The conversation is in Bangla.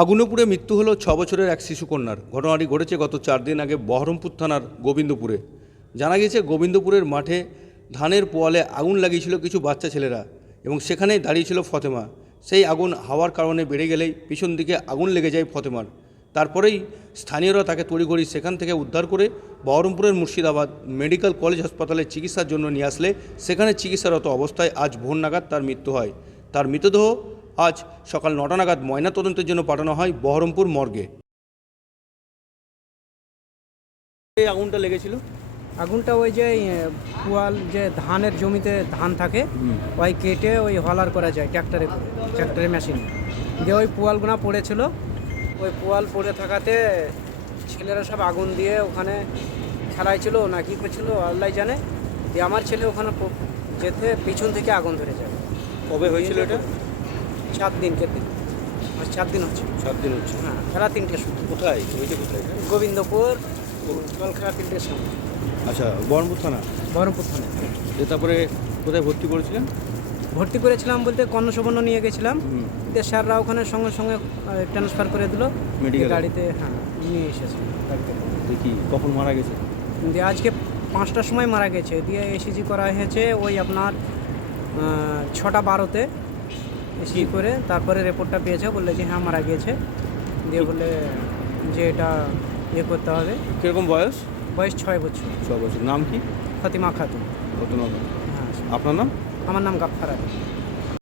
আগুনে পুড়ে মৃত্যু হলো ছ বছরের এক শিশুকন্যার। ঘটনাটি ঘটেছে গত চার দিন আগে বহরমপুর থানার গোবিন্দপুরে। জানা গেছে গোবিন্দপুরের মাঠে ধানের পোয়ালে আগুন লাগিয়েছিল কিছু বাচ্চা ছেলেরা এবং সেখানেই দাঁড়িয়েছিল ফতেমা। সেই আগুন হাওয়ার কারণে বেড়ে গেলেই পিছন দিকে আগুন লেগে যায় ফতেমার। তারপরেই স্থানীয়রা তাকে তড়িঘড়ি সেখান থেকে উদ্ধার করে বহরমপুরের মুর্শিদাবাদ মেডিকেল কলেজ হাসপাতালে চিকিৎসার জন্য নিয়ে আসলে সেখানে চিকিৎসারত অবস্থায় আজ ভোর নাগাদ তার মৃত্যু হয়। তার মৃতদেহ আজ সকাল নটা নাগাদ ময়নাতদন্তের জন্য পাঠানো হয় বহরমপুর মর্গে। এই আগুনটা লেগেছিল? আগুনটা ওই যে পুয়াল যে ধানের জমিতে ধান থাকে ওই কেটে ওই হলার করা যায় ট্র্যাক্টরে করে ট্র্যাক্টরের মেশিন। দিয়ে ওই পুয়ালগুনা পড়েছিল। ওই পুয়াল পড়ে থাকাতে ছেলেরা সব আগুন দিয়ে ওখানে খেলাইছিল না কি করছিল আল্লাহ জানে। দিয়ে আমার ছেলে ওখানে যেতে পিছন থেকে আগুন ধরে যায়। কবে হয়েছিল এটা? চার দিন দিন আজ চার দিন হচ্ছে। সাত দিন হচ্ছে। হ্যাঁ খেলা তিনটের সময়। কোথায়? হয়েছে কোথায়? গোবিন্দপুর খেলা তিনটের সময়। আচ্ছা বহরমপুর থানা? বহরমপুর থানা। যে তারপরে কোথায় ভর্তি করেছিলেন? ভর্তি করেছিলাম বলতে কর্ণসবর্ণ নিয়ে গেছিলাম। দিয়ে স্যাররা ওখানে সঙ্গে সঙ্গে ট্রান্সফার করে দিল? গাড়িতে হ্যাঁ নিয়ে এসেছে দেখি কখন মারা গেছে? দিয়ে আজকে পাঁচটার সময় মারা গেছে। দিয়ে এসিজি করা হয়েছে ওই আপনার ছটা বারোতে। এসিজি করে তারপরে রিপোর্টটা পেয়েছে বললে যে হ্যাঁ মারা গিয়েছে। দিয়ে বলে যে এটা ইয়ে করতে হবে। কীরকম বয়স? বয়স ছয় বছর। ছয় বছর। নাম কি? ফতিমা খাতুন। ফতিমা খাতুন। হ্যাঁ। আপনার নাম? আমার নাম গাফফার আলী।